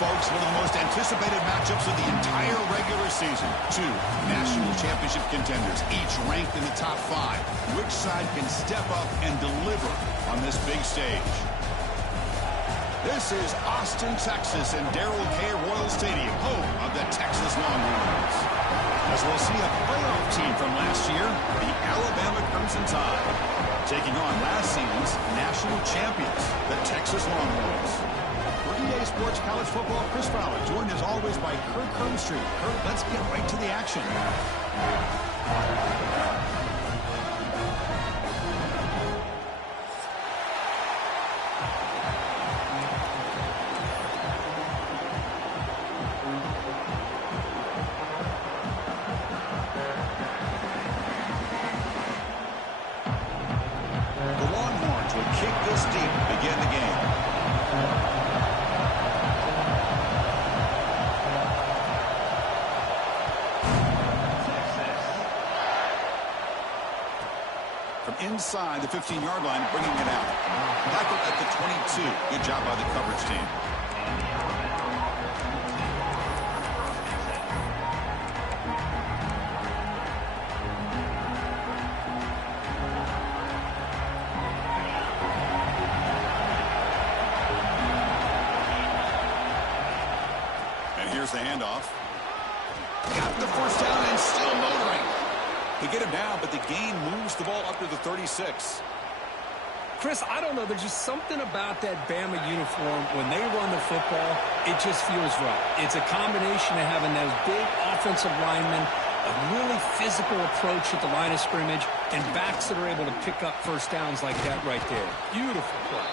folks, one of the most anticipated matchups of the entire regular season. Two national championship contenders, each ranked in the top 5. Which side can step up and deliver on this big stage? This is Austin, Texas, and Darrell K. Royal Stadium, home of the Texas Longhorns. As we'll see a playoff team from last year, the Alabama Crimson Tide, taking on last season's national champions, the Texas Longhorns. EA Sports College Football, Chris Fowler, joined as always by Kirk Hermstreet. Kirk, let's get right to the action. The Longhorns will kick this deep to begin the game. Inside the 15-yard line, bringing it out. Tackled at the 22. Good job by the coverage team. And here's the handoff. Got the first down and still motoring. They get him down, but the gain moves the ball up to the 36. Chris, I don't know. There's just something about that Bama uniform. When they run the football, it just feels right. It's a combination of having those big offensive linemen, a really physical approach at the line of scrimmage, and backs that are able to pick up first downs like that right there. Beautiful play.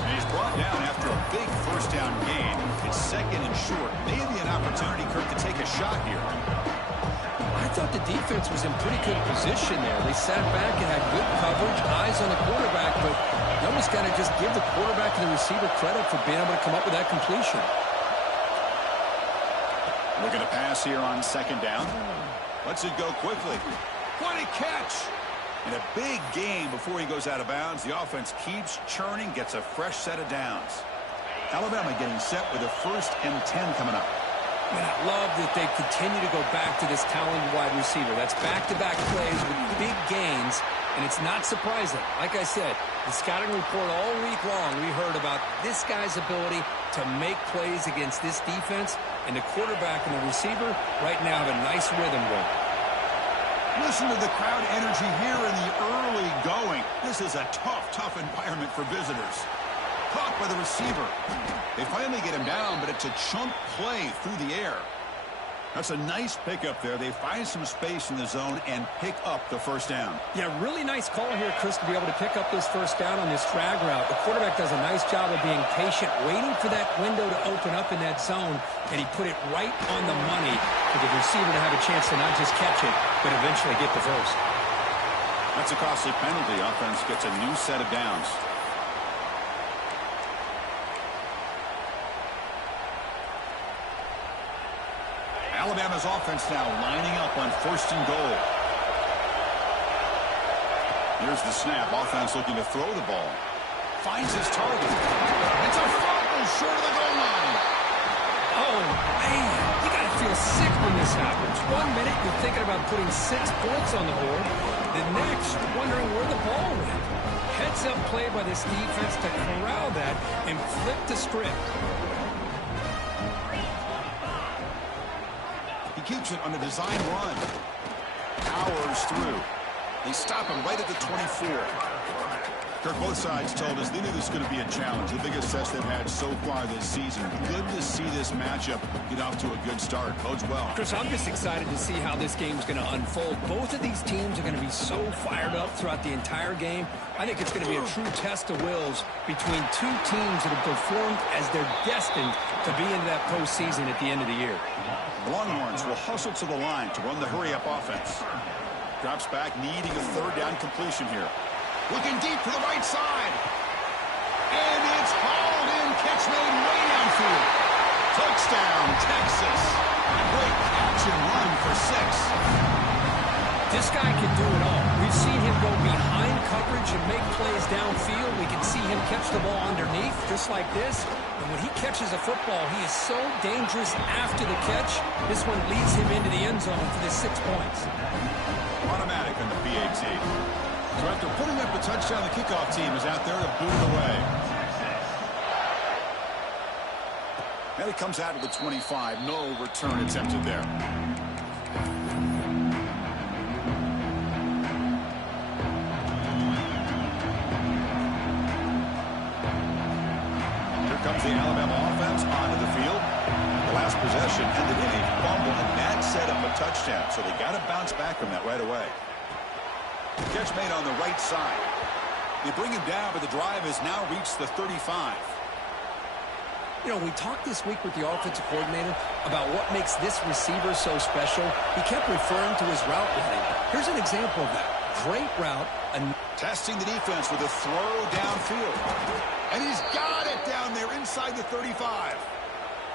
And he's brought down after a big first down gain. It's second and short. Maybe an opportunity, Kirk, to take a shot here. I thought the defense was in pretty good position there. They sat back and had good coverage, eyes on the quarterback, but you almost got to just give the quarterback and the receiver credit for being able to come up with that completion. Looking to pass here on second down. Lets it go quickly. What a catch! And a big gain before he goes out of bounds. The offense keeps churning, gets a fresh set of downs. Alabama getting set with a 1st and 10 coming up. And I love that they continue to go back to this talented wide receiver. That's back-to-back plays with big gains, and it's not surprising. Like I said, the scouting report all week long, we heard about this guy's ability to make plays against this defense, and the quarterback and the receiver right now have a nice rhythm with it. Listen to the crowd energy here in the early going. This is a tough environment for visitors. Caught by the receiver. They finally get him down, but it's a chunk play through the air. That's a nice pickup there. They find some space in the zone and pick up the first down. Yeah, really nice call here, Chris, to be able to pick up this first down on this drag route. The quarterback does a nice job of being patient, waiting for that window to open up in that zone, and he put it right on the money for the receiver to have a chance to not just catch it, but eventually get the first. That's a costly penalty. Offense gets a new set of downs. Alabama's offense now lining up on 1st and goal. Here's the snap. Offense looking to throw the ball. Finds his target. It's a fumble short of the goal line. Oh, man. You got to feel sick when this happens. 1 minute, you're thinking about putting 6 points on the board. The next, wondering where the ball went. Heads-up play by this defense to corral that and flip the script. Keeps it on a design run. Powers through. They stop him right at the 24. Kirk, both sides told us they knew this was going to be a challenge, the biggest test they've had so far this season. Good to see this matchup get off to a good start. Bodes well. Chris, I'm just excited to see how this game is going to unfold. Both of these teams are going to be so fired up throughout the entire game. I think it's going to be a true test of wills between two teams that have performed as they're destined to be in that postseason at the end of the year. The Longhorns will hustle to the line to run the hurry-up offense. Drops back, needing a 3rd down completion here. Looking deep to the right side. And it's hauled in. Catch made way downfield. Touchdown, Texas. Great catch and run for 6. This guy can do it all. We've seen him go behind coverage and make plays downfield. We can see him catch the ball underneath just like this. And when he catches a football, he is so dangerous after the catch. This one leads him into the end zone for the 6 points. Automatic on the PAT. So after putting up a touchdown, the kickoff team is out there to boot it away. And it comes out to the 25. No return attempted there. Here comes the Alabama offense onto the field. The last possession ended in a fumble, and that set up a touchdown. So they got to bounce back from that right away. Catch made on the right side. They bring him down, but the drive has now reached the 35. You know, we talked this week with the offensive coordinator about what makes this receiver so special. He kept referring to his route running. Here's an example of that. Great route. And testing the defense with a throw downfield. And he's got it down there inside the 35.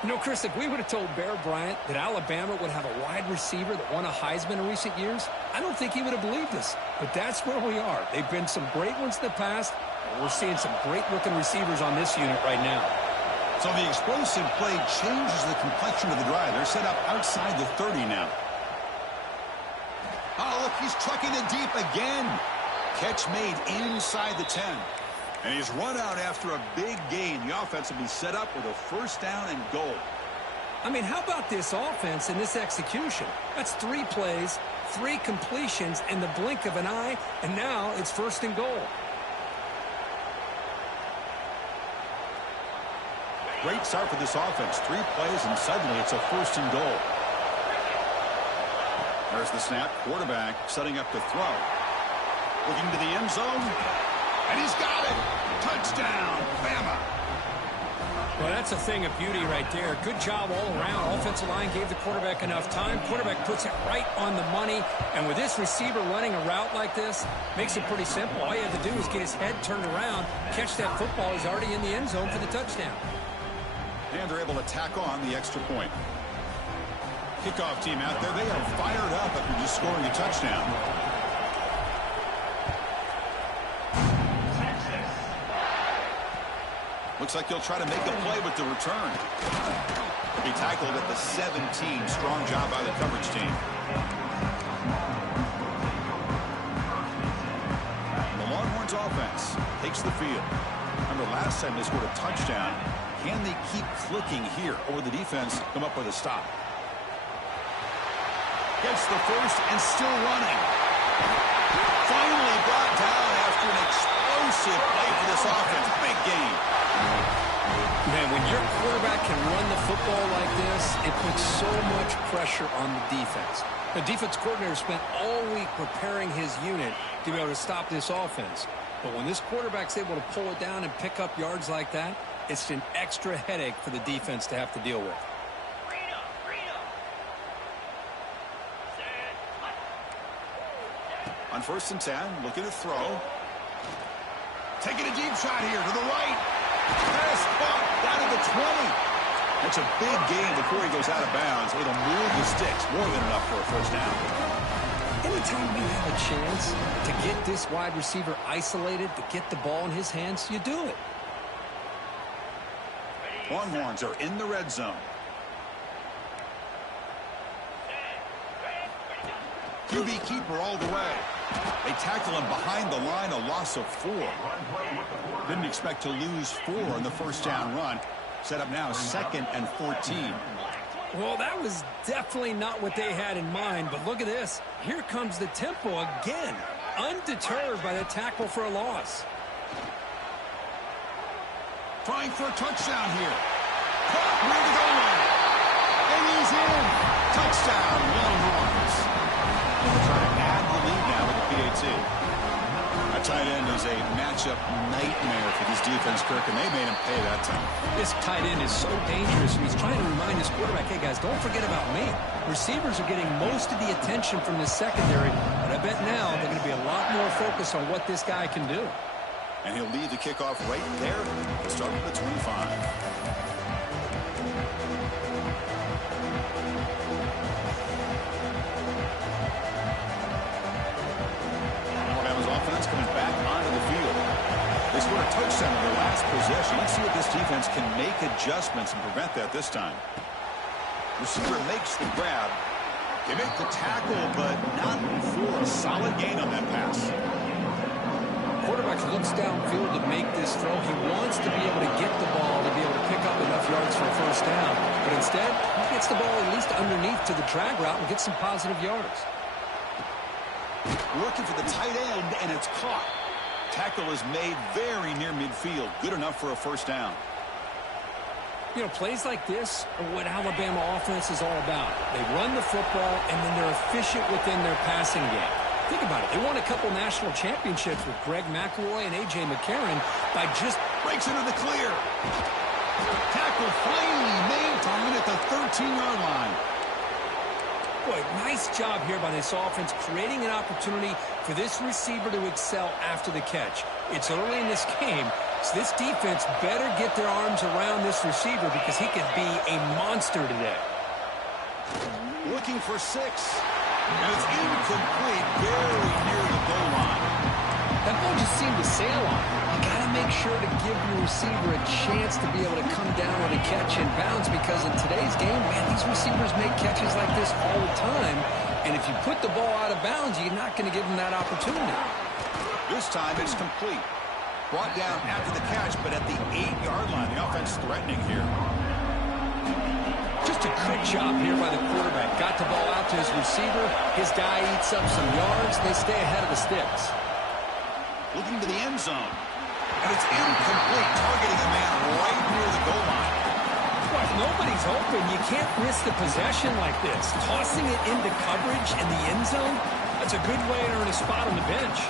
You know, Chris, if we would have told Bear Bryant that Alabama would have a wide receiver that won a Heisman in recent years, I don't think he would have believed us. But that's where we are. They've been some great ones in the past, and we're seeing some great-looking receivers on this unit right now. So the explosive play changes the complexion of the drive. They're set up outside the 30 now. Oh, look, he's trucking it deep again. Catch made inside the 10. And he's run out after a big gain. The offense will be set up with a first down and goal. I mean, how about this offense and this execution? That's 3 plays, 3 completions in the blink of an eye, and now it's first and goal. Great start for this offense. 3 plays, and suddenly it's a first and goal. There's the snap. Quarterback setting up the throw. Looking to the end zone. And he's got it. Touchdown, Bama. Well, that's a thing of beauty right there. Good job all around. Offensive line gave the quarterback enough time. Quarterback puts it right on the money. And with this receiver running a route like this, makes it pretty simple. All you have to do is get his head turned around, catch that football. He's already in the end zone for the touchdown. And they're able to tack on the extra point. Kickoff team out there. They are fired up after just scoring a touchdown. Looks like he'll try to make a play with the return. He tackled at the 17. Strong job by the coverage team. The Longhorns offense takes the field. Remember last time they scored a touchdown. Can they keep clicking here, or the defense come up with a stop? Gets the first and still running. Finally brought down after an explosive play for this offense. Big game. Man, when your quarterback can run the football like this, it puts so much pressure on the defense. The defense coordinator spent all week preparing his unit to be able to stop this offense. But when this quarterback's able to pull it down and pick up yards like that, it's an extra headache for the defense to have to deal with. On 1st and 10, looking to throw. Taking a deep shot here to the right. Pass caught down to the 20. That's a big gain before he goes out of bounds. It'll move the sticks more than enough for a first down. Anytime you have a chance to get this wide receiver isolated, to get the ball in his hands, you do it. Longhorns are in the red zone. QB keeper all the way. They tackle him behind the line, a loss of 4. Didn't expect to lose 4 on the first down run. Set up now 2nd and 14. Well, that was definitely not what they had in mind, but look at this. Here comes the tempo again, undeterred by the tackle for a loss. Trying for a touchdown here. Caught near the goal line. And he's in. Touchdown, Longhorns. They're trying to add the lead now with the PAT. A tight end is a matchup nightmare for this defense, Kirk, and they made him pay that time. This tight end is so dangerous, and he's trying to remind his quarterback, hey, guys, don't forget about me. Receivers are getting most of the attention from this secondary, but I bet now they're going to be a lot more focused on what this guy can do. And he'll lead the kickoff right there to start with the 25. Alabama's offense coming back onto the field. They scored a took some of their last possession. Let's see if this defense can make adjustments and prevent that this time. Receiver makes the grab. They make the tackle, but not for a solid gain on that pass. Quarterback looks downfield to make this throw. He wants to be able to get the ball to be able to pick up enough yards for a first down. But instead, he gets the ball at least underneath to the drag route and gets some positive yards. Looking for the tight end, and it's caught. Tackle is made very near midfield. Good enough for a first down. You know, plays like this are what Alabama offense is all about. They run the football, and then they're efficient within their passing game. Think about it. They won a couple national championships with Greg McElroy and A.J. McCarron by just breaks into the clear. Tackle finally made to win at the 13-yard line. Boy, nice job here by this offense, creating an opportunity for this receiver to excel after the catch. It's early in this game, so this defense better get their arms around this receiver because he could be a monster today. Looking for 6. And it's incomplete, very near the goal line. That ball just seemed to sail on. You got to make sure to give your receiver a chance to be able to come down on a catch and bounce because in today's game, man, these receivers make catches like this all the time. And if you put the ball out of bounds, you're not going to give them that opportunity. This time it's complete. Brought down after the catch, but at the 8-yard line, the offense threatening here. Just a good job here by the quarterback. Got the ball out to his receiver. His guy eats up some yards. They stay ahead of the sticks. Looking to the end zone. And it's incomplete, targeting a man right near the goal line. Well, if nobody's open, you can't risk the possession like this. Tossing it into coverage in the end zone, that's a good way to earn a spot on the bench.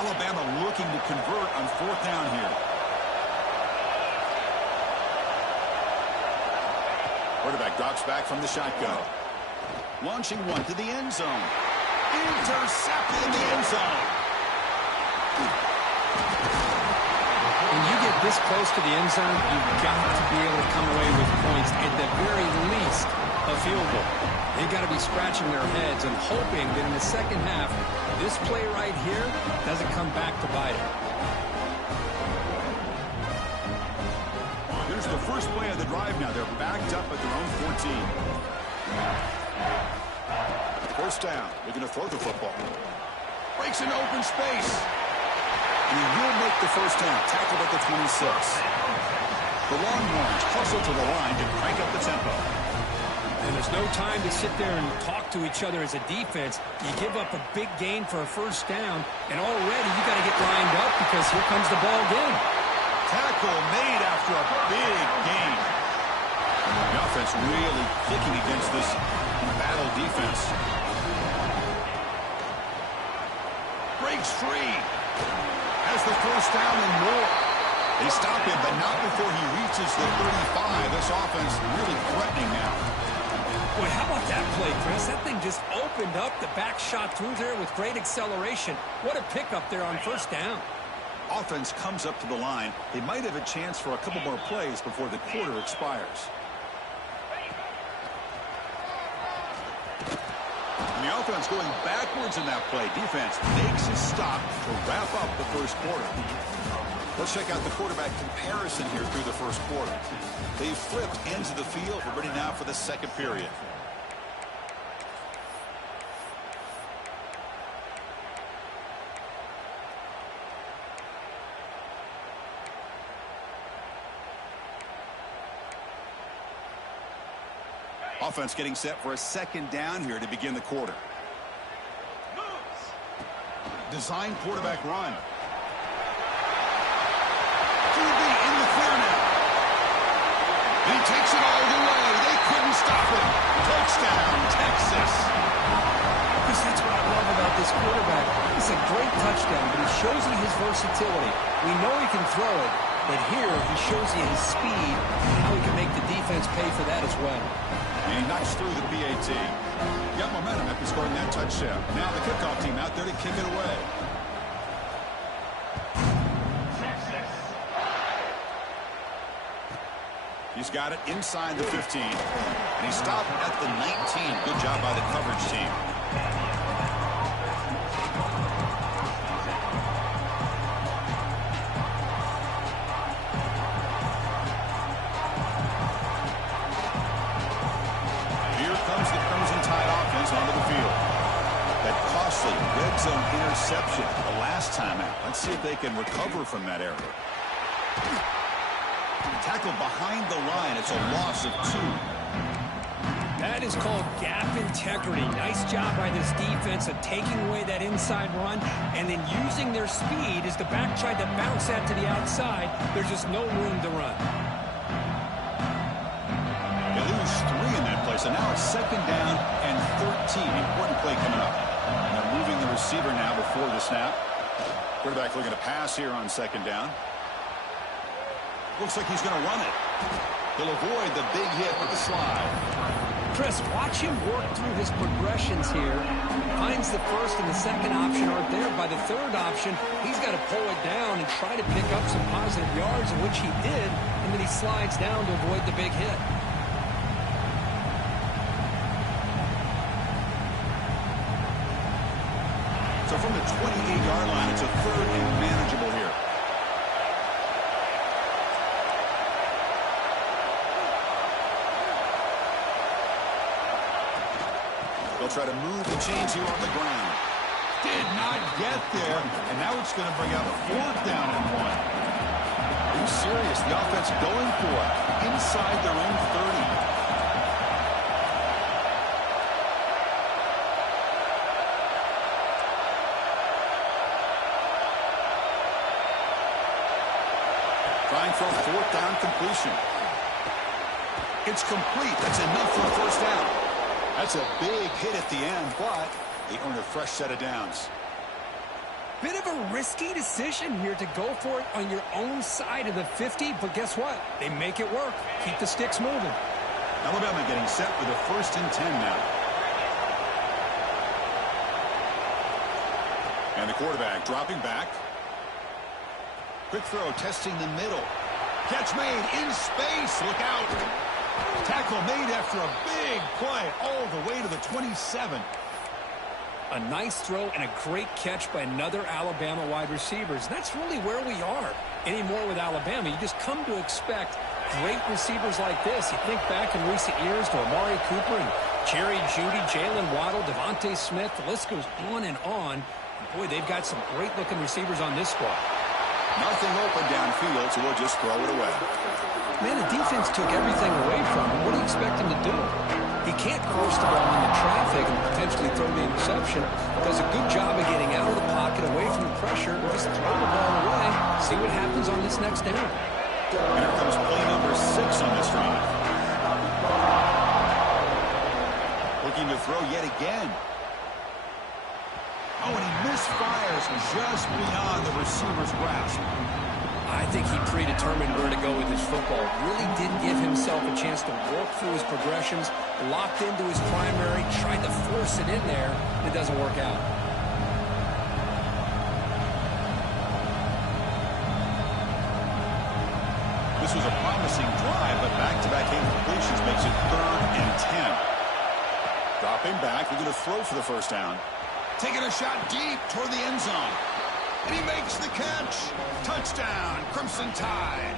Alabama looking to convert on 4th down here. Quarterback drops back from the shotgun. Launching one to the end zone. Intercepted in the end zone. When you get this close to the end zone, you've got to be able to come away with points, at the very least, a field goal. They've got to be scratching their heads and hoping that in the second half, this play right here doesn't come back to bite it. Here's the first play of the drive now. They're backed up at their own 14. First down. They're going to throw the football. Breaks into open space. And he will make the first down. Tackled at the 26. The Longhorns hustle to the line to crank up the tempo. And there's no time to sit there and talk to each other as a defense. You give up a big gain for a first down, and already you got to get lined up because here comes the ball again. Tackle made after a big gain. The offense really clicking against this battle defense. Breaks free. Has the first down and more. They stop him, but not before he reaches the 35. This offense really threatening now. Boy, how about that play, Chris? That thing just opened up. The back shot through there with great acceleration. What a pickup there on first down. Offense comes up to the line. They might have a chance for a couple more plays before the quarter expires. And the offense going backwards in that play. Defense makes a stop to wrap up the first quarter. Let's check out the quarterback comparison here through the first quarter. They flipped into the field. We're ready now for the second period. Offense getting set for a second down here to begin the quarter. Design quarterback run. QB in the clear now. He takes it all the way. They couldn't stop him. Touchdown, Texas. Chris, that's what I love about this quarterback. It's a great touchdown, but he shows you his versatility. We know he can throw it, but here he shows you his speed and how he can make the defense pay for that as well. And he knocks through the PAT. Got momentum after scoring that touchdown. Now the kickoff team out there to kick it away. He's got it inside the 15. And he stopped at the 19. Good job by the coverage team. Here comes the Crimson Tide offense onto the field. That costly red zone interception the last time out. Let's see if they can recover from that error. Tackled behind the line. It's a loss of 2. That is called gap integrity. Nice job by this defense of taking away that inside run and then using their speed as the back tried to bounce that to the outside. There's just no room to run. They lose 3 in that play, so now it's 2nd down and 13. Important play coming up. And they're moving the receiver now before the snap. Quarterback looking to pass here on 2nd down. Looks like he's going to run it. He'll avoid the big hit with the slide. Chris, watch him work through his progressions here. Finds the first and the second option aren't there. By the third option, he's got to pull it down and try to pick up some positive yards, which he did, and then he slides down to avoid the big hit. So from the 28-yard line, it's a 3rd and manageable here. They'll try to move the chains here on the ground. Did not get there, and now it's going to bring out a 4th down and 1. Are you serious? The offense going for it inside their own 30. Trying for a 4th down completion. It's complete. That's enough for a 1st down. That's a big hit at the end, but they earn a fresh set of downs. Bit of a risky decision here to go for it on your own side of the 50, but guess what? They make it work. Keep the sticks moving. Alabama getting set with a 1st and 10 now. And the quarterback dropping back. Quick throw, testing the middle. Catch made in space. Look out. Tackle made after a big play all the way to the 27. A nice throw and a great catch by another Alabama wide receivers. That's really where we are anymore with Alabama. You just come to expect great receivers like this. You think back in recent years to Amari Cooper and Jerry Jeudy, Jalen Waddle, Devontae Smith. The list goes on and on. Boy, they've got some great-looking receivers on this squad. Nothing open downfield, so we'll just throw it away. Man, the defense took everything away from him. What do you expect him to do? He can't force the ball into traffic and potentially throw the interception. Does a good job of getting out of the pocket, away from the pressure, and just throw the ball away. See what happens on this next down. And here comes play number 6 on this drive. Looking to throw yet again. Oh, and he misfires just beyond the receiver's grasp. I think he predetermined where to go with his football. Really didn't give himself a chance to work through his progressions, locked into his primary, tried to force it in there, and it doesn't work out. This was a promising drive, but back-to-back incompletions makes it 3rd and 10. Dropping back, we're going to throw for the 1st down. Taking a shot deep toward the end zone. And he makes the catch. Touchdown, Crimson Tide.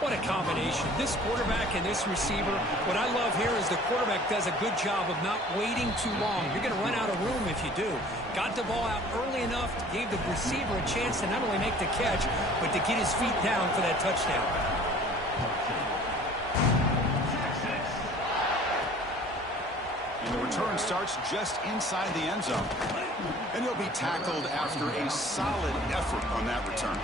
What a combination. This quarterback and this receiver. What I love here is the quarterback does a good job of not waiting too long. You're going to run out of room if you do. Got the ball out early enough, gave the receiver a chance to not only make the catch, but to get his feet down for that touchdown. And the return starts just inside the end zone. And he'll be tackled after a solid effort on that return.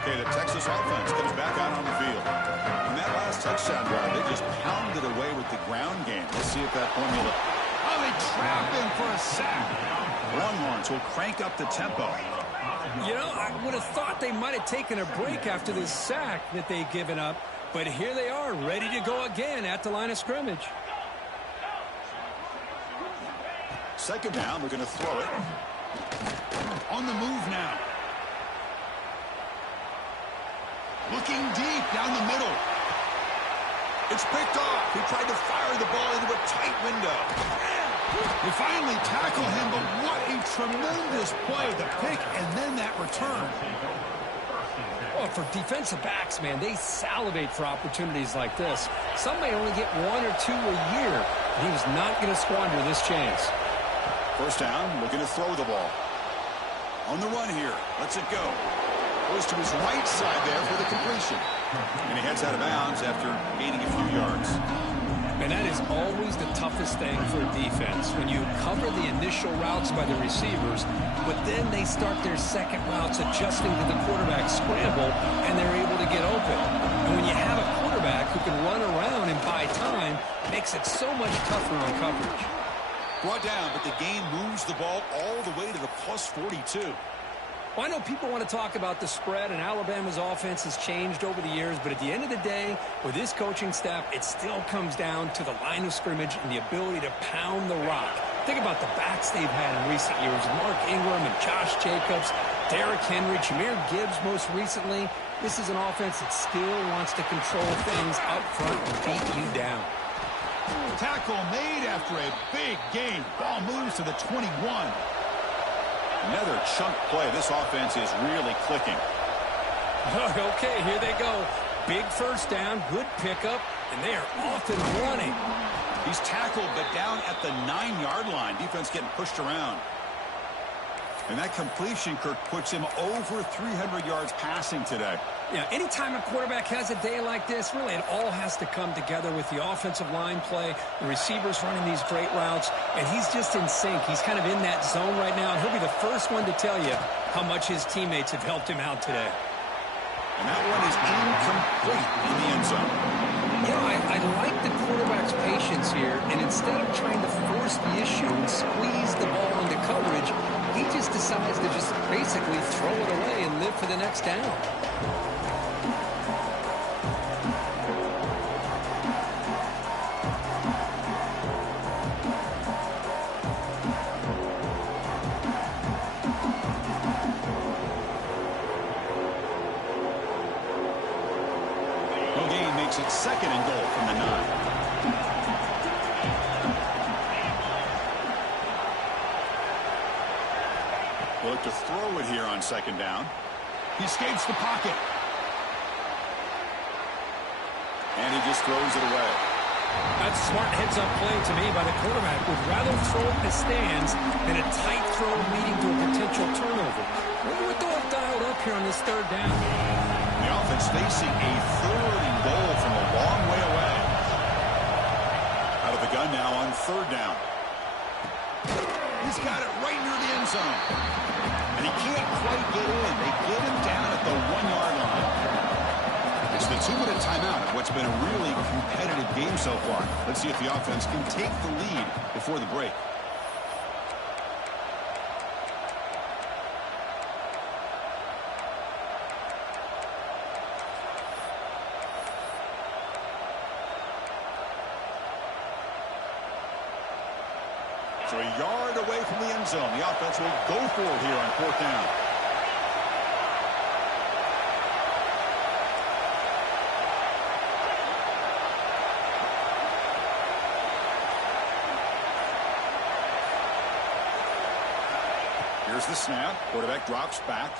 Okay, the Texas offense comes back out on the field. In that last touchdown drive, they just pounded away with the ground game. Let's see if that formula... Oh, they trap him for a sack. Longhorns will crank up the tempo. You know, I would have thought they might have taken a break after this sack that they've given up. But here they are, ready to go again at the line of scrimmage. Second down, we're going to throw it. On the move now. Looking deep down the middle. It's picked off. He tried to fire the ball into a tight window. They finally tackle him, but what a tremendous play. The pick and then that return. Well, for defensive backs, man, they salivate for opportunities like this. Some may only get 1 or 2 a year, and he was not going to squander this chance. First down, looking to throw the ball. On the run here, lets it go. Goes to his right side there for the completion. And he heads out of bounds after gaining a few yards. And that is always the toughest thing for a defense, when you cover the initial routes by the receivers, but then they start their second routes adjusting to the quarterback scramble, and they're able to get open. And when you have a quarterback who can run around and buy time, it makes it so much tougher on coverage. Brought down, but the game moves the ball all the way to the plus 42. Well, I know people want to talk about the spread, and Alabama's offense has changed over the years, but at the end of the day, with this coaching staff, it still comes down to the line of scrimmage and the ability to pound the rock. Think about the backs they've had in recent years, Mark Ingram and Josh Jacobs, Derrick Henry, Jahmyr Gibbs most recently. This is an offense that still wants to control things up front and beat you down. Tackle made after a big gain. Ball moves to the 21. Another chunk play. This offense is really clicking. Okay, here they go. Big first down, good pickup, and they are off and running. He's tackled, but down at the 9-yard line. Defense getting pushed around. And that completion, Kirk, puts him over 300 yards passing today. Yeah, anytime a quarterback has a day like this, really it all has to come together with the offensive line play, the receivers running these great routes, and he's just in sync. He's kind of in that zone right now, and he'll be the first one to tell you how much his teammates have helped him out today. And that one is incomplete in the end zone. You know, I like the quarterback's patience here, and instead of trying to force the issue and squeeze the ball into coverage, he just decides to just basically throw it away and live for the next down. Gain makes it second and goal from the 9. We'll look to throw it here on second down. He escapes the pocket. And he just throws it away. That's a smart heads-up play to me by the quarterback. Would rather throw it in the stands than a tight throw leading to a potential turnover. Wonder what they'll have dialed up here on this third down. The offense facing a third and goal from a long way away. Out of the gun now on third down. He's got it right near the end zone. And he can't quite get in. They get him down at the 1-yard line. It's the 2-minute timeout of what's been a really competitive game so far. Let's see if the offense can take the lead before the break. So a yard away from the end zone. The offense will go for it here on fourth down. Here's the snap. Quarterback drops back.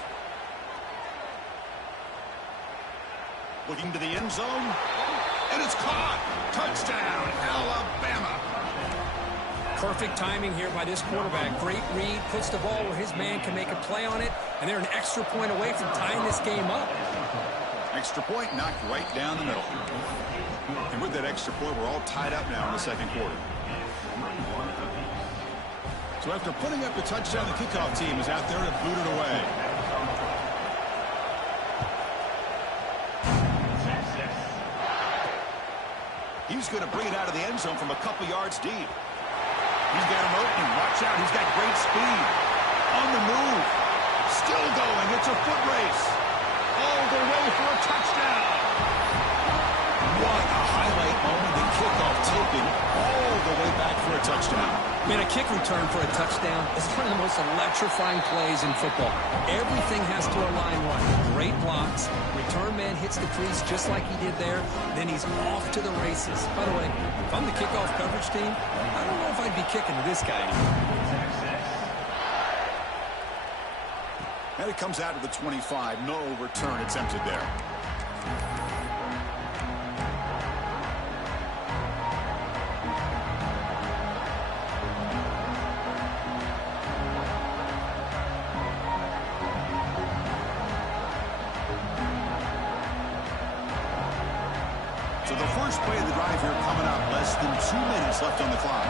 Looking to the end zone. And it's caught. Touchdown, Alabama. Perfect timing here by this quarterback. Great read, puts the ball where his man can make a play on it, and they're an extra point away from tying this game up. Extra point knocked right down the middle. And with that extra point, we're all tied up now in the second quarter. So after putting up the touchdown, the kickoff team is out there to boot it away. He's going to bring it out of the end zone from a couple yards deep. He's got him open. Watch out. He's got great speed. On the move. Still going. It's a foot race. All the way for a touchdown. walking all the way back for a touchdown. Man, a kick return for a touchdown is one of the most electrifying plays in football. Everything has to align right. Great blocks. Return man hits the crease just like he did there. Then he's off to the races. By the way, if I'm the kickoff coverage team, I don't know if I'd be kicking to this guy anymore. And it comes out to the 25. No return attempted there. So the first play of the drive here coming up. Less than 2 minutes left on the clock.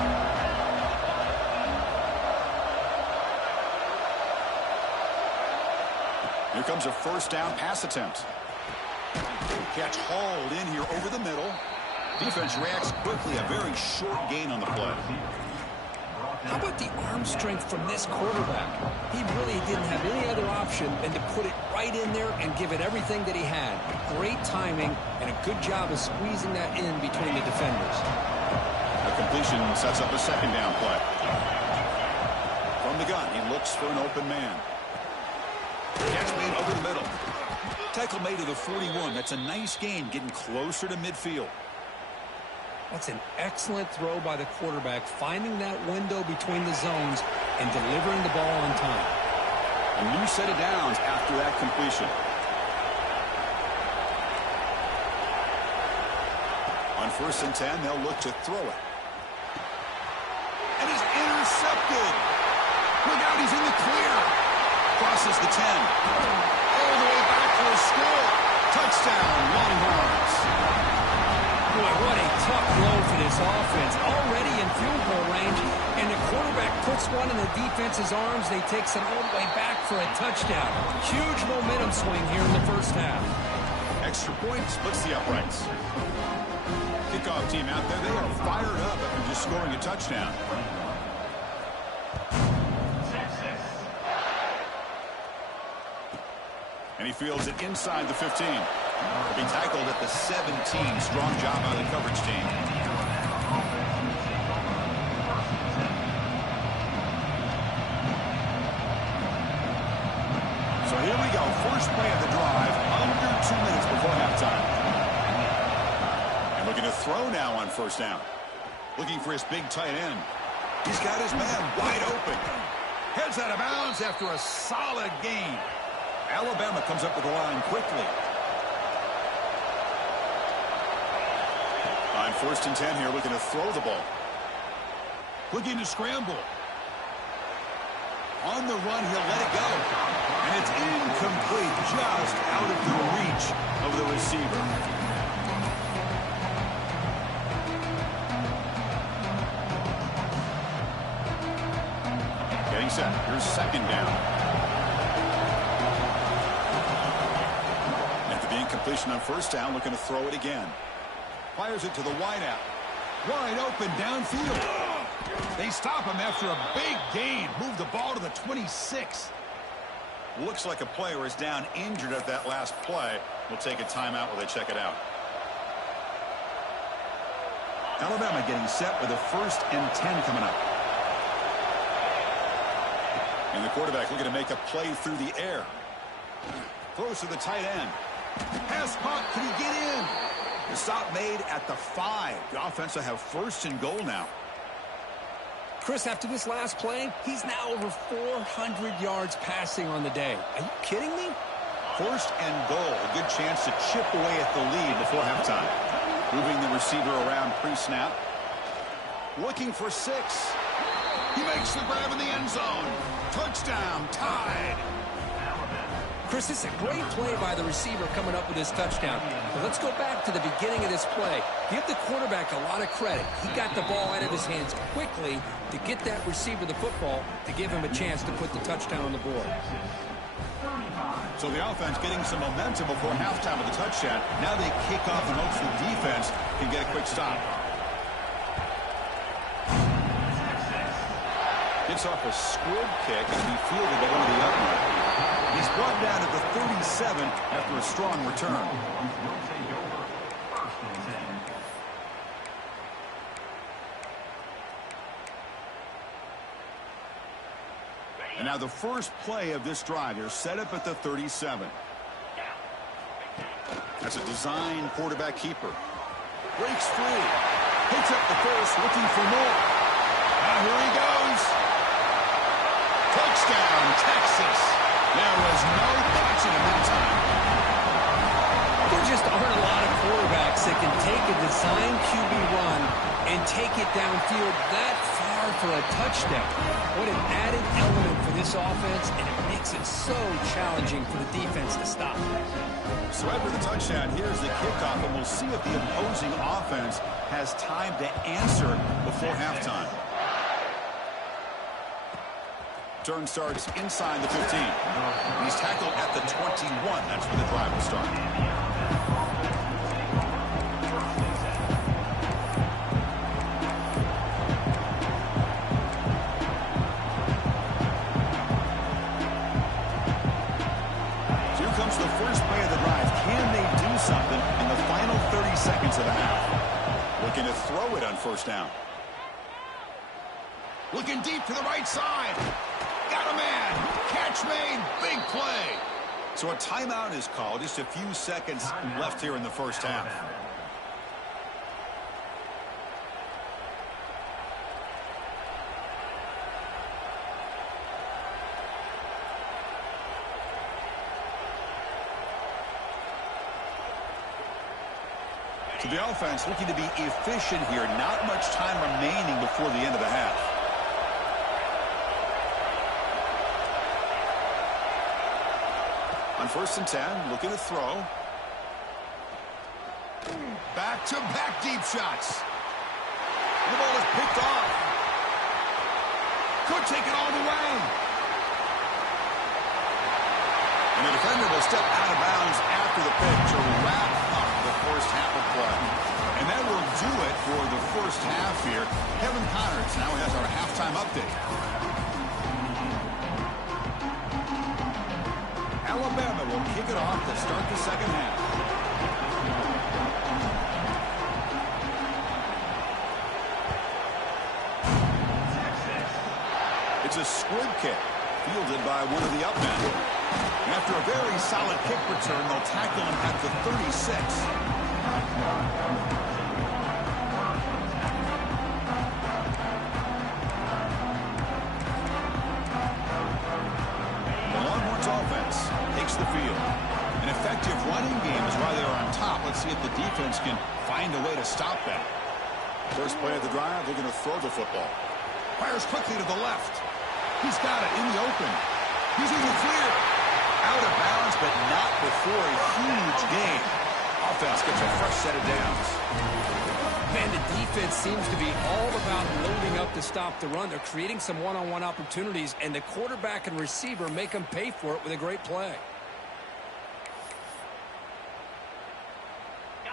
Here comes a first down pass attempt. Catch hauled in here over the middle. Defense reacts quickly. A very short gain on the play. How about the arm strength from this quarterback? He really didn't have any other option than to put it right in there and give it everything that he had. Great timing and a good job of squeezing that in between the defenders. A completion sets up a second down play. From the gun, he looks for an open man. Catch made over the middle. Tackle made to the 41. That's a nice gain, getting closer to midfield. That's an excellent throw by the quarterback, finding that window between the zones and delivering the ball on time. A new set of downs after that completion. On 1st and 10, they'll look to throw it. And it's intercepted. Look out, he's in the clear. Crosses the 10. All the way back for a score. Touchdown, Longhorns. Boy, what a tough blow for this offense. Already in field goal range, and the quarterback puts one in the defense's arms. They take some all the way back for a touchdown. Huge momentum swing here in the first half. Extra point splits the uprights. Kickoff team out there, they are fired up after just scoring a touchdown. And he fields it inside the 15. He'll be tackled at the 17. Strong job by the coverage team. So here we go. First play of the drive. Under 2 minutes before halftime. And looking to throw now on first down. Looking for his big tight end. He's got his man wide open. Heads out of bounds after a solid gain. Alabama comes up with the line quickly. On 1st and 10 here, looking to throw the ball. Looking to scramble. On the run, he'll let it go. And it's incomplete, just out of the reach of the receiver. Getting set. Here's second down. Completion on first down, looking to throw it again. Fires it to the wideout. Wide open downfield. They stop him after a big gain. Move the ball to the 26. Looks like a player is down injured at that last play. We'll take a timeout while they check it out. Alabama getting set with a 1st and 10 coming up. And the quarterback looking to make a play through the air. Throws to the tight end. Pass caught. Can he get in? The stop made at the 5. The offense will have 1st and goal now. Chris, after this last play, he's now over 400 yards passing on the day. Are you kidding me? 1st and goal. A good chance to chip away at the lead before halftime. Moving the receiver around pre-snap. Looking for 6. He makes the grab in the end zone. Touchdown, tied. Chris, it's a great play by the receiver coming up with his touchdown. But let's go back to the beginning of this play. Give the quarterback a lot of credit. He got the ball out of his hands quickly to get that receiver the football to give him a chance to put the touchdown on the board. So the offense getting some momentum before halftime with the touchdown. Now they kick off and hopes the defense can get a quick stop. Gets off a squib kick and he fielded over the upright. He's brought down at the 37 after a strong return. And now the first play of this drive here, set up at the 37. That's a design quarterback keeper. Breaks free. Picks up the first, looking for more. Now here he goes. Touchdown, Texas. There was no catching him that time. There just aren't a lot of quarterbacks that can take a design QB run and take it downfield that far for a touchdown. What an added element for this offense, and it makes it so challenging for the defense to stop. So after the touchdown, here's the kickoff, and we'll see if the opposing offense has time to answer before halftime. Turn starts inside the 15. He's tackled at the 21. That's where the drive will start. Here comes the first play of the drive. Can they do something in the final 30 seconds of the half? Looking to throw it on first down. Looking deep to the right side. Got a man. Catch made. Big play. So a timeout is called. Just a few seconds left here in the first half. So the offense looking to be efficient here. Not much time remaining before the end of the half. On 1st and 10, looking to throw. Back-to-back deep shots. And the ball is picked off. Could take it all the way. And the defender will step out of bounds after the pick to wrap up the first half of play. And that will do it for the first half here. Kevin Connors now has our halftime update. Alabama will kick it off to start the second half. It's a squib kick, fielded by one of the up men. And after a very solid kick return, they'll tackle him at the 36. The field. An effective running game is why they're on top. Let's see if the defense can find a way to stop that. First play of the drive, they're going to throw the football. Fires quickly to the left. He's got it in the open. He's in the clear. Out of bounds, but not before a huge gain. Offense gets a fresh set of downs. Man, the defense seems to be all about loading up to stop the run. They're creating some one-on-one opportunities, and the quarterback and receiver make them pay for it with a great play.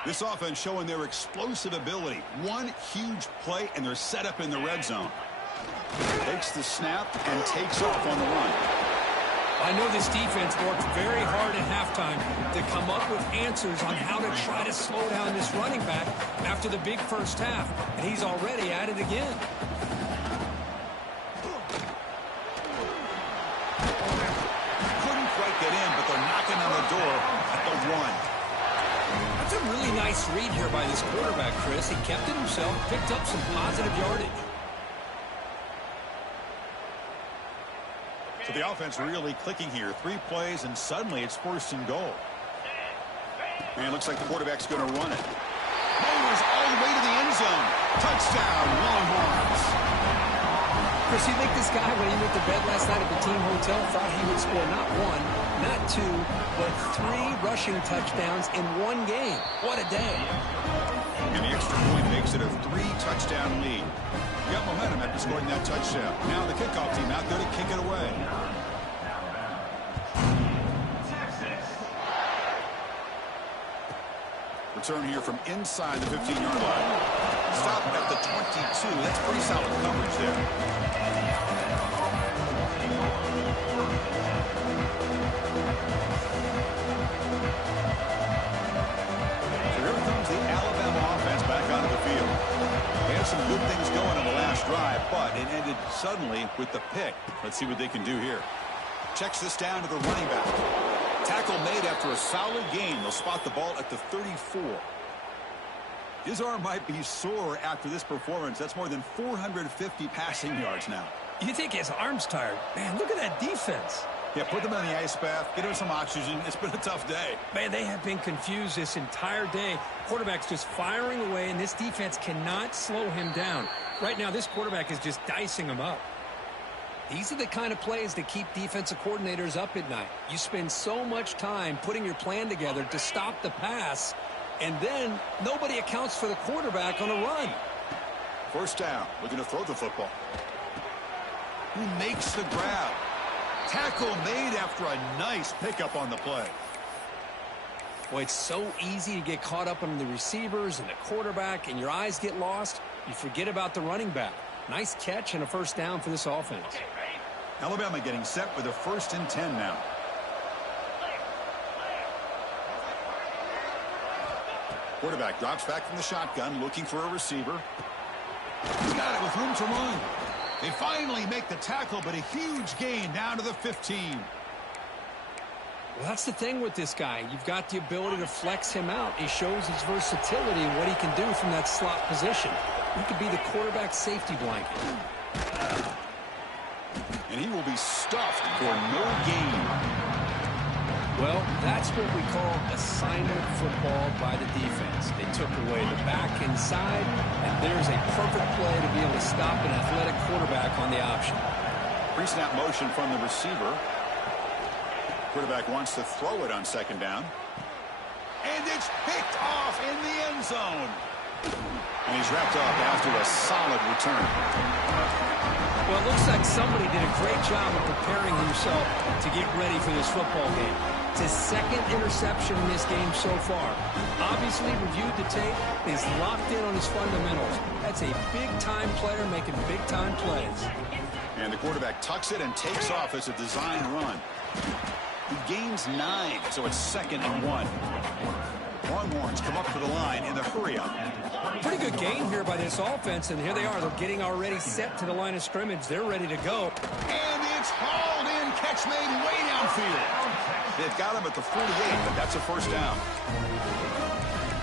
This offense showing their explosive ability. One huge play, and they're set up in the red zone. Takes the snap and takes off on the run. I know this defense worked very hard at halftime to come up with answers on how to try to slow down this running back after the big first half, and he's already at it again. Couldn't quite get in, but they're knocking on the door at the 1. That's a really nice read here by this quarterback, Chris. He kept it himself, picked up some positive yardage. So the offense really clicking here. 3 plays, and suddenly it's 1st and goal. And it looks like the quarterback's going to run it. Mowers all the way to the end zone. Touchdown, Longhorns. Chris, you think this guy, when he went to bed last night at the team hotel, thought he would score not 1, not 2, but 3 rushing touchdowns in 1 game. What a day. And the extra point makes it a 3-touchdown lead. Got momentum after scoring that touchdown. Now the kickoff team out there to kick it away. Return here from inside the 15-yard line. Stop at the 22. That's pretty solid coverage there. So here comes the Alabama offense back onto the field. They had some good things going in the last drive, but it ended suddenly with the pick. Let's see what they can do here. Checks this down to the running back. Tackle made after a solid gain. They'll spot the ball at the 34. His arm might be sore after this performance. That's more than 450 passing yards now. You think his arm's tired? Man, look at that defense. Yeah, put them in the ice bath, get him some oxygen. It's been a tough day. Man, they have been confused this entire day. Quarterback's just firing away, and this defense cannot slow him down. Right now, this quarterback is just dicing him up. These are the kind of plays that keep defensive coordinators up at night. You spend so much time putting your plan together to stop the pass, and then nobody accounts for the quarterback on a run. First down, looking to throw the football. Who makes the grab? Tackle made after a nice pickup on the play. Boy, it's so easy to get caught up on the receivers and the quarterback, and your eyes get lost. You forget about the running back. Nice catch and a first down for this offense. Alabama getting set with a 1st and 10 now. Quarterback drops back from the shotgun, looking for a receiver. He's got it with room to run. They finally make the tackle, but a huge gain down to the 15. Well, that's the thing with this guy. You've got the ability to flex him out. He shows his versatility and what he can do from that slot position. He could be the quarterback's safety blanket. And he will be stuffed for no gain. Well, that's what we call assignment football by the defense. They took away the back inside, and there's a perfect play to be able to stop an athletic quarterback on the option. Pre-snap motion from the receiver. Quarterback wants to throw it on 2nd down. And it's picked off in the end zone. And he's wrapped up after a solid return. Well, it looks like somebody did a great job of preparing himself to get ready for this football game. It's his 2nd interception in this game so far. Obviously reviewed the tape. He's locked in on his fundamentals. That's a big-time player making big-time plays. And the quarterback tucks it and takes off as a design run. He gains 9, so it's 2nd and 1. Longhorns come up to the line in the hurry-up. Pretty good game here by this offense, and here they are. They're getting already set to the line of scrimmage. They're ready to go. And it's hauled in. Catch made way downfield. They've got him at the 48, but that's a first down.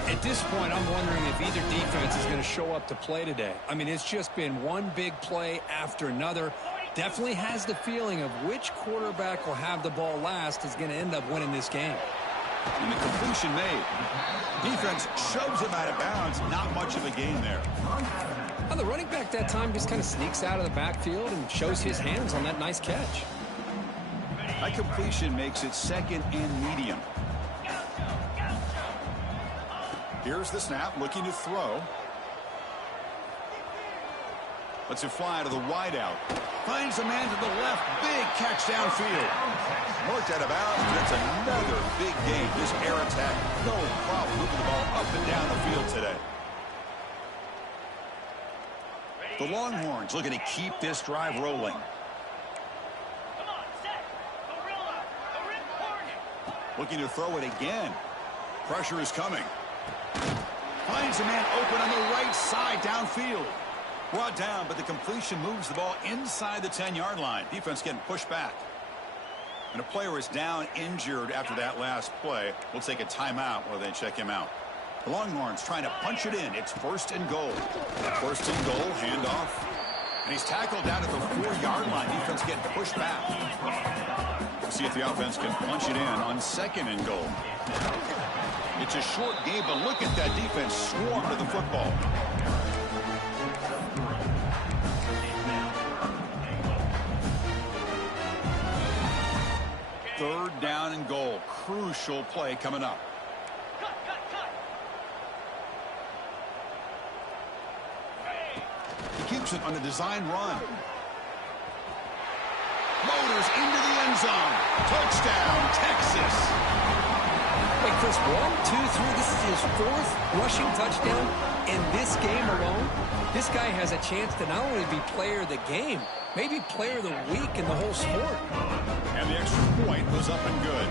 At this point, I'm wondering if either defense is going to show up to play today. I mean, it's just been one big play after another. Definitely has the feeling of which quarterback will have the ball last is going to end up winning this game. And the completion made. Defense shoves him out of bounds. Not much of a gain there. Now, the running back that time just kind of sneaks out of the backfield and shows his hands on that nice catch. That completion makes it 2nd and medium. Here's the snap, looking to throw. Lets it fly to the wideout. Finds a man to the left. Big catch downfield. Marked out of bounds, but it's another big gain. This air attack, no problem moving the ball up and down the field today. The Longhorns looking to keep this drive rolling. Looking to throw it again. Pressure is coming. Finds a man open on the right side downfield. Brought down, but the completion moves the ball inside the 10-yard line. Defense getting pushed back. And a player is down injured after that last play. We'll take a timeout while they check him out. The Longhorns trying to punch it in. It's 1st and goal. 1st and goal, handoff. And he's tackled down at the 4-yard line. Defense getting pushed back. We'll see if the offense can punch it in on 2nd and goal. It's a short game, but look at that defense swarm to the football. Third down and goal. Crucial play coming up. He keeps it on the design run. Motors into the end zone. Touchdown, Texas. Wait, Chris, 1, 2, 3. This is his 4th rushing touchdown in this game alone. This guy has a chance to not only be player of the game, maybe player of the week in the whole sport. And the extra point was up and good.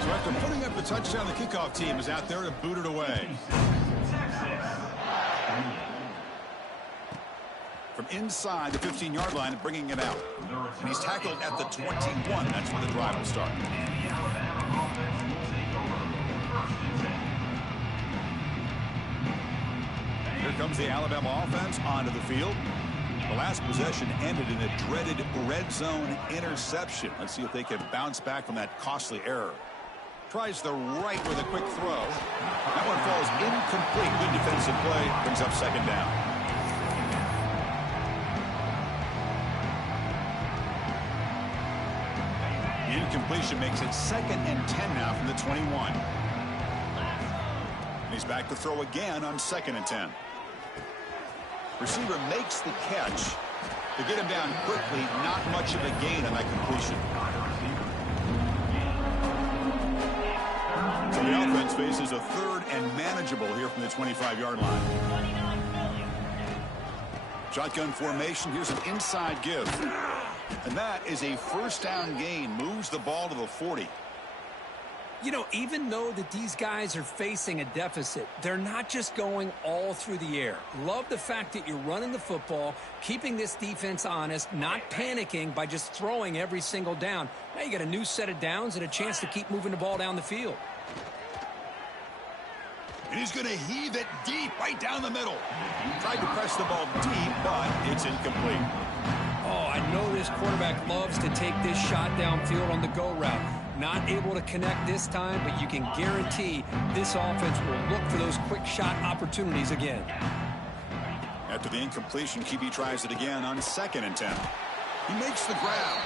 So after putting up the touchdown, the kickoff team is out there to boot it away. from inside the 15-yard line and bringing it out. And he's tackled at the 21. That's where the drive will start. Here comes the Alabama offense onto the field. The last possession ended in a dreaded red zone interception. Let's see if they can bounce back from that costly error. Tries the right with a quick throw. That one falls incomplete. Good defensive play. Brings up second down. The incompletion makes it 2nd and 10 now from the 21. And he's back to throw again on 2nd and 10. Receiver makes the catch. To get him down quickly, not much of a gain on that completion. So the offense faces a 3rd and manageable here from the 25-yard line. Shotgun formation. Here's an inside give. And that is a 1st down gain. Moves the ball to the 40. You know, even though that these guys are facing a deficit, they're not just going all through the air. Love the fact that you're running the football, keeping this defense honest, not panicking by just throwing every single down. Now you got a new set of downs and a chance to keep moving the ball down the field. And he's going to heave it deep right down the middle. Tried to press the ball deep, but it's incomplete. Oh, I know this quarterback loves to take this shot downfield on the go route. Not able to connect this time, but you can guarantee this offense will look for those quick shot opportunities again. After the incompletion, QB tries it again on 2nd and 10. He makes the grab.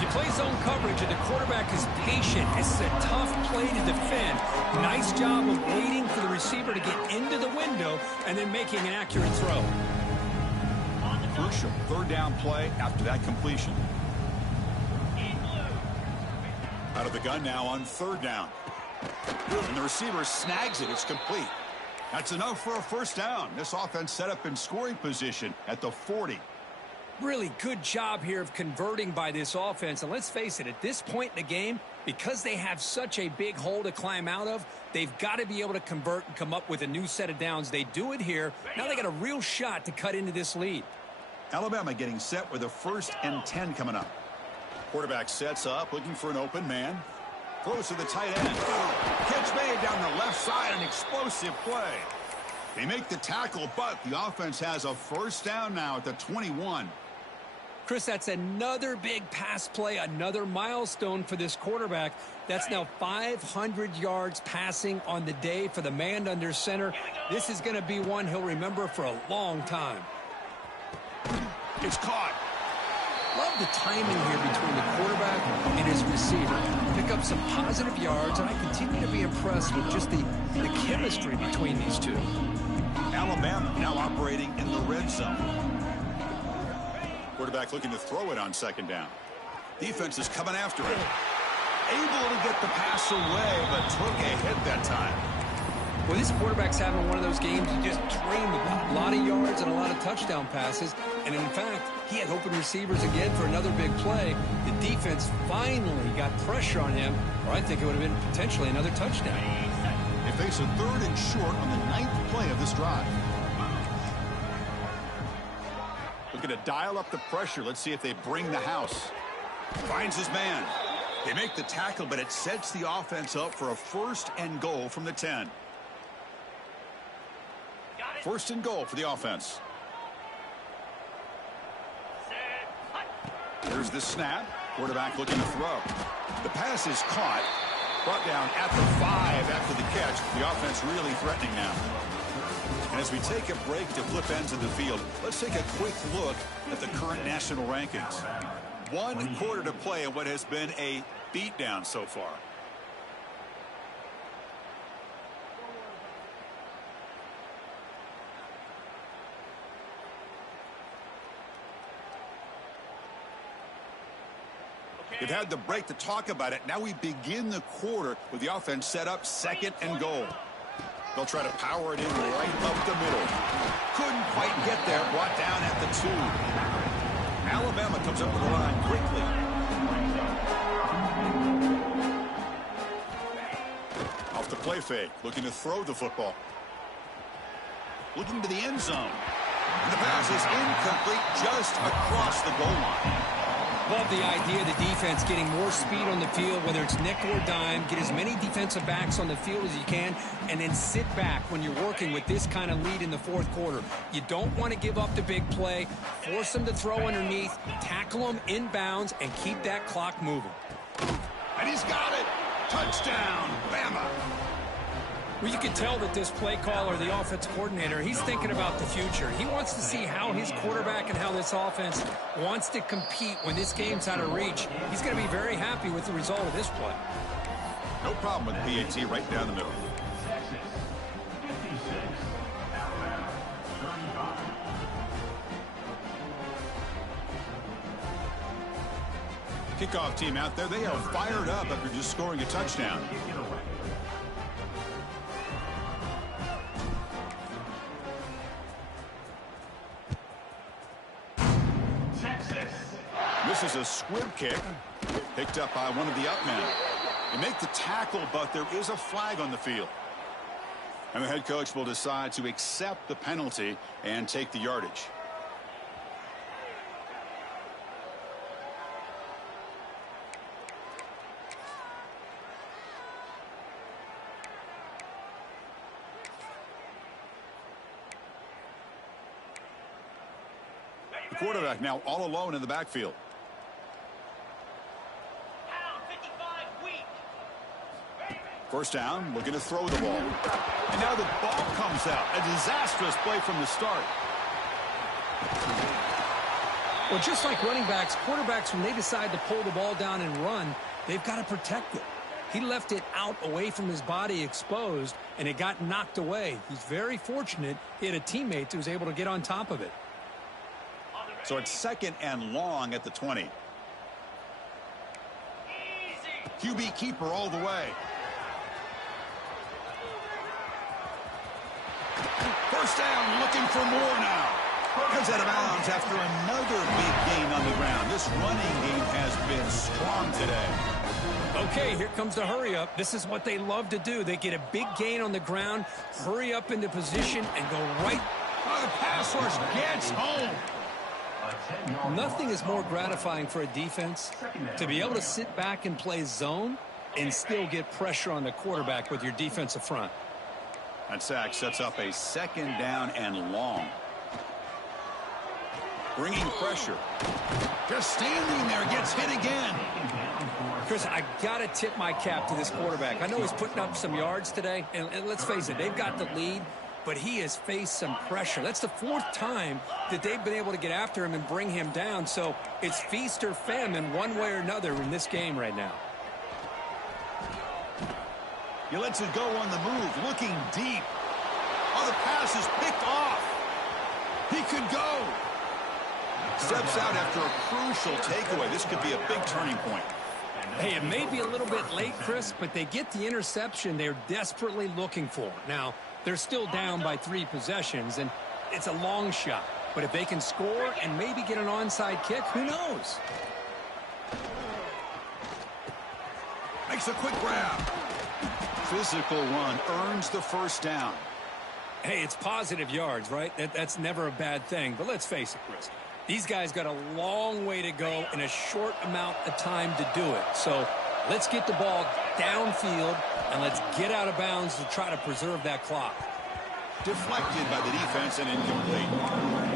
You play zone coverage and the quarterback is patient. It's a tough play to defend. Nice job of waiting for the receiver to get into the window and then making an accurate throw. Crucial 3rd down play after that completion. Out of the gun now on 3rd down. And the receiver snags it. It's complete. That's enough for a 1st down. This offense set up in scoring position at the 40. Really good job here of converting by this offense. And let's face it, at this point in the game, because they have such a big hole to climb out of, they've got to be able to convert and come up with a new set of downs. They do it here. Now they got a real shot to cut into this lead. Alabama getting set with a 1st and 10 coming up. Quarterback sets up, looking for an open man. Throws to the tight end. Catch made down the left side, an explosive play. They make the tackle, but the offense has a 1st down now at the 21. Chris, that's another big pass play, another milestone for this quarterback. That's now 500 yards passing on the day for the man under center. This is going to be one he'll remember for a long time. It's caught. Love the timing here between the quarterback and his receiver. Pick up some positive yards, and I continue to be impressed with just the chemistry between these two. Alabama now operating in the red zone. Quarterback looking to throw it on 2nd down. Defense is coming after it. Able to get the pass away, but took a hit that time. Well, this quarterback's having one of those games you just dream about. A lot of yards and a lot of touchdown passes. And in fact, he had open receivers again for another big play. The defense finally got pressure on him, or I think it would have been potentially another touchdown. They face a 3rd and short on the 9th play of this drive. Looking to dial up the pressure. Let's see if they bring the house. Finds his man. They make the tackle, but it sets the offense up for a 1st and goal from the 10. 1st and goal for the offense. There's the snap. Quarterback looking to throw. The pass is caught. Brought down at the 5 after the catch. The offense really threatening now. And as we take a break to flip ends of the field, let's take a quick look at the current national rankings. 1 quarter to play in what has been a beatdown so far. We've had the break to talk about it. Now we begin the quarter with the offense set up 2nd and goal. They'll try to power it in right up the middle. Couldn't quite get there. Brought down at the 2. Alabama comes up with the line quickly. Off the play fake. Looking to throw the football. Looking to the end zone. The pass is incomplete just across the goal line. Love the idea of the defense getting more speed on the field, whether it's nickel or dime. Get as many defensive backs on the field as you can, and then sit back when you're working with this kind of lead in the fourth quarter. You don't want to give up the big play. Force them to throw underneath, tackle them inbounds, and keep that clock moving. And he's got it. Touchdown, Bama. Well, you can tell that this play caller, the offense coordinator, he's thinking about the future. He wants to see how his quarterback and how this offense wants to compete when this game's out of reach. He's going to be very happy with the result of this play. No problem with the PAT right down the middle. Kickoff team out there, they are fired up after just scoring a touchdown. This is a squib kick picked up by one of the up men. They make the tackle, but there is a flag on the field. And the head coach will decide to accept the penalty and take the yardage. The quarterback now all alone in the backfield. First down, looking to throw the ball. And now the ball comes out. A disastrous play from the start. Well, just like running backs, quarterbacks, when they decide to pull the ball down and run, they've got to protect it. He left it out away from his body exposed, and it got knocked away. He's very fortunate he had a teammate who was able to get on top of it. So it's second and long at the 20. QB keeper all the way. First down, looking for more now. Comes out of bounds after another big gain on the ground. This running game has been strong today. Okay, here comes the hurry up. This is what they love to do. They get a big gain on the ground, hurry up into position, and go right. Oh, the pass rush gets home. Nothing is more gratifying for a defense to be able to sit back and play zone and still get pressure on the quarterback with your defensive front. That sack sets up a second down and long. Bringing pressure. Just standing there, gets hit again. Chris, I got to tip my cap to this quarterback. I know he's putting up some yards today, and let's face it, they've got the lead, but he has faced some pressure. That's the fourth time that they've been able to get after him and bring him down, so it's feast or famine one way or another in this game right now. He lets it go on the move, looking deep. Oh, the pass is picked off. He could go. Steps out after a crucial takeaway. This could be a big turning point. Hey, it may be a little bit late, Chris, but they get the interception they're desperately looking for. Now, they're still down by 3 possessions, and it's a long shot. But if they can score and maybe get an onside kick, who knows? Makes a quick grab. Physical run earns the first down. Hey, it's positive yards, right? That's never a bad thing. But let's face it, Chris. These guys got a long way to go in a short amount of time to do it. So let's get the ball downfield, and let's get out of bounds to try to preserve that clock. Deflected by the defense and incomplete.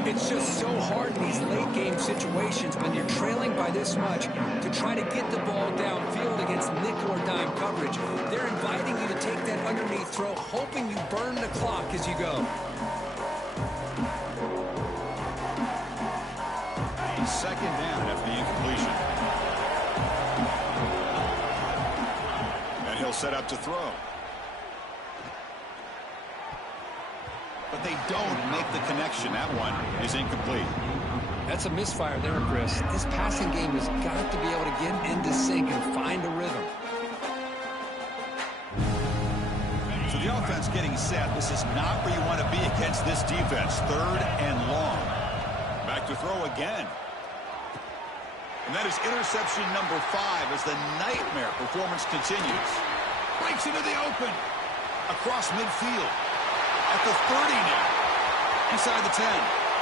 It's just so hard in these late-game situations when you're trailing by this much to try to get the ball downfield against nickel or dime coverage. They're inviting you to take that underneath throw, hoping you burn the clock as you go. Second down after the incompletion. And he'll set up to throw. But they don't make the connection. That one is incomplete. That's a misfire there, Chris. This passing game has got to be able to get into sync and find a rhythm. So the offense getting set. This is not where you want to be against this defense. Third and long. Back to throw again. And that is interception number 5 as the nightmare performance continues. Breaks into the open. Across midfield. At the 30 now. Inside the 10.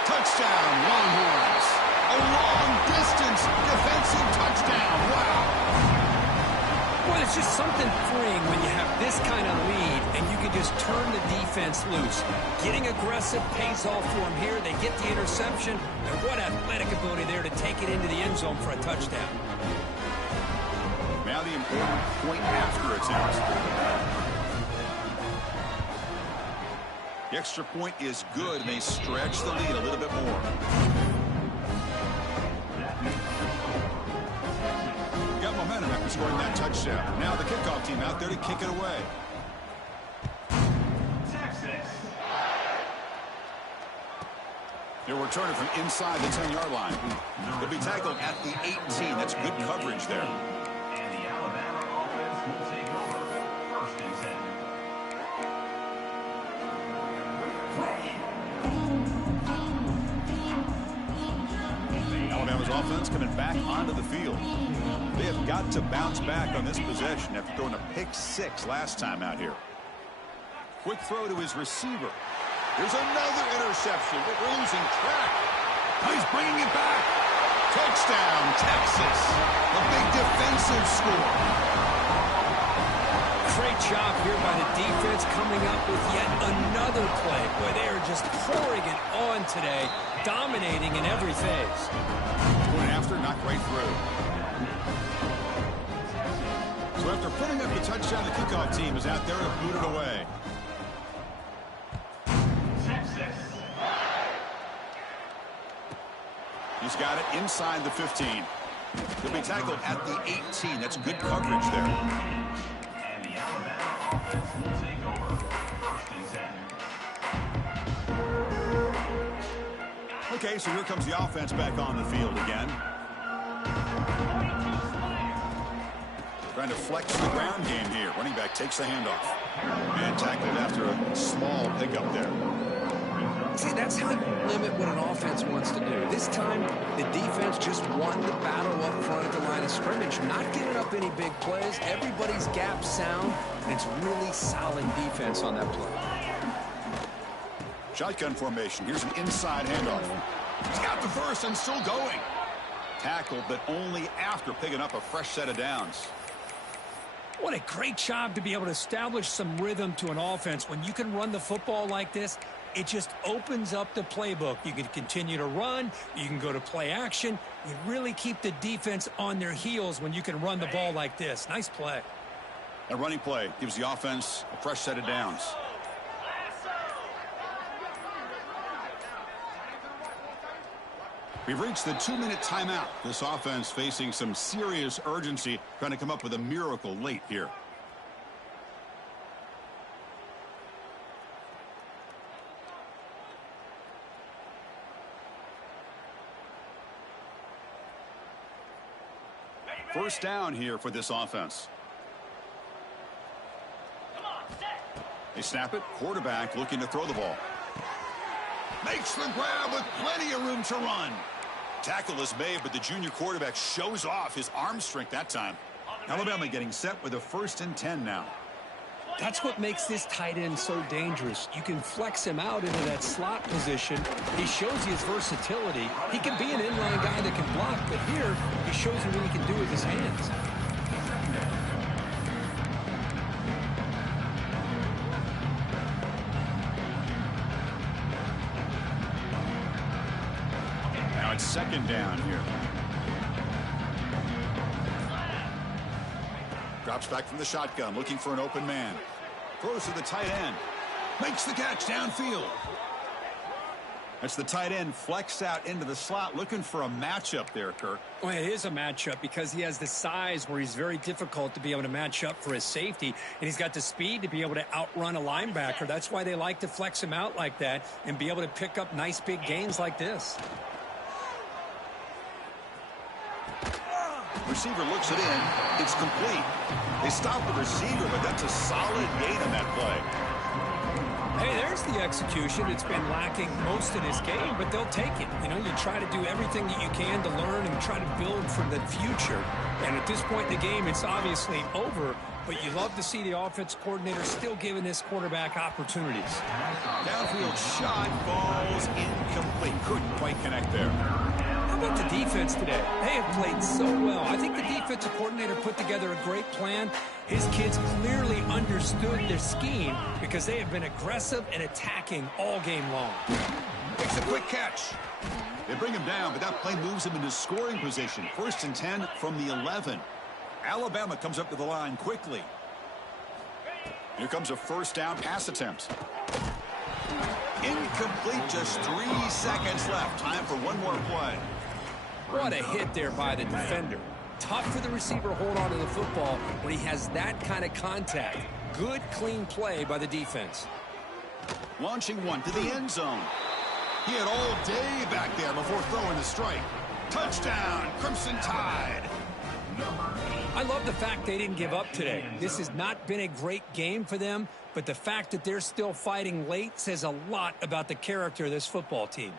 Touchdown, Longhorns. A long-distance defensive touchdown. Wow. Well, it's just something freeing when you have this kind of lead and you can just turn the defense loose. Getting aggressive pays off for them here. They get the interception, and what athletic ability there to take it into the end zone for a touchdown. Now the important point after attempt. The extra point is good, and they stretch the lead a little bit more. Got momentum after scoring that touchdown. Now the kickoff team out there to kick it away. They'll return it from inside the 10-yard line. They'll be tackled at the 18. That's good coverage there. Alabama's offense coming back onto the field. They have got to bounce back on this possession after throwing a pick-6 last time out here. Quick throw to his receiver. There's another interception, but we're losing track. He's bringing it back. Touchdown, Texas. A big defensive score. Great job here by the defense coming up with yet another play. Boy, they are just pouring it on today, dominating in every phase. Going after, not right through. So after putting up the touchdown, the kickoff team is out there to boot it away. He's got it inside the 15. He'll be tackled at the 18. That's good coverage there. And the Alabama offense will take over first and 10. Okay, so here comes the offense back on the field again. Trying to flex the ground game here. Running back takes the handoff. And tackled after a small pickup there. See, that's how you limit what an offense wants to do. This time, the defense just won the battle up front at the line of scrimmage. Not giving up any big plays. Everybody's gap sound, and it's really solid defense on that play. Shotgun formation. Here's an inside handoff. He's got the first and still going. Tackled, but only after picking up a fresh set of downs. What a great job to be able to establish some rhythm to an offense. When you can run the football like this, it just opens up the playbook. You can continue to run. You can go to play action. You really keep the defense on their heels when you can run the ball like this. Nice play. A running play gives the offense a fresh set of downs. We've reached the 2-minute timeout. This offense facing some serious urgency, trying to come up with a miracle late here. First down here for this offense. They snap it. Quarterback looking to throw the ball. Makes the grab with plenty of room to run. Tackle is made, but the junior quarterback shows off his arm strength that time. Alabama getting set with a 1st and 10 now. That's what makes this tight end so dangerous. You can flex him out into that slot position. He shows you his versatility. He can be an inline guy that can block, but here he shows you what he can do with his hands. Now it's 2nd down here. Drops back from the shotgun, looking for an open man. Throws to the tight end. Makes the catch downfield. That's the tight end flexed out into the slot, looking for a matchup there, Kirk. Well, it is a matchup because he has the size where he's very difficult to be able to match up for his safety, and he's got the speed to be able to outrun a linebacker. That's why they like to flex him out like that and be able to pick up nice big gains like this. Receiver looks it in. It's complete. They stop the receiver, but that's a solid gain on that play. Hey, there's the execution. It's been lacking most of this game, but they'll take it. You know, you try to do everything that you can to learn and try to build for the future. And at this point in the game, it's obviously over, but you love to see the offense coordinator still giving this quarterback opportunities. Downfield shot falls incomplete. Couldn't quite connect there. How about the defense today? They have played so well. I think the defensive coordinator put together a great plan. His kids clearly understood their scheme because they have been aggressive and attacking all game long. Makes a quick catch. They bring him down, but that play moves him into scoring position. 1st and 10 from the 11. Alabama comes up to the line quickly. Here comes a 1st down pass attempt. Incomplete, just 3 seconds left. Time for one more play. What a hit there by the defender. Tough for the receiver to hold on to the football when he has that kind of contact. Good, clean play by the defense. Launching one to the end zone. He had all day back there before throwing the strike. Touchdown, Crimson Tide. I love the fact they didn't give up today. This has not been a great game for them, but the fact that they're still fighting late says a lot about the character of this football team.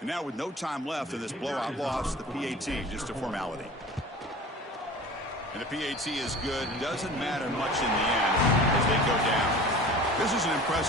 And now with no time left in this blowout loss, the PAT, just a formality. And the PAT is good. Doesn't matter much in the end as they go down. This is an impressive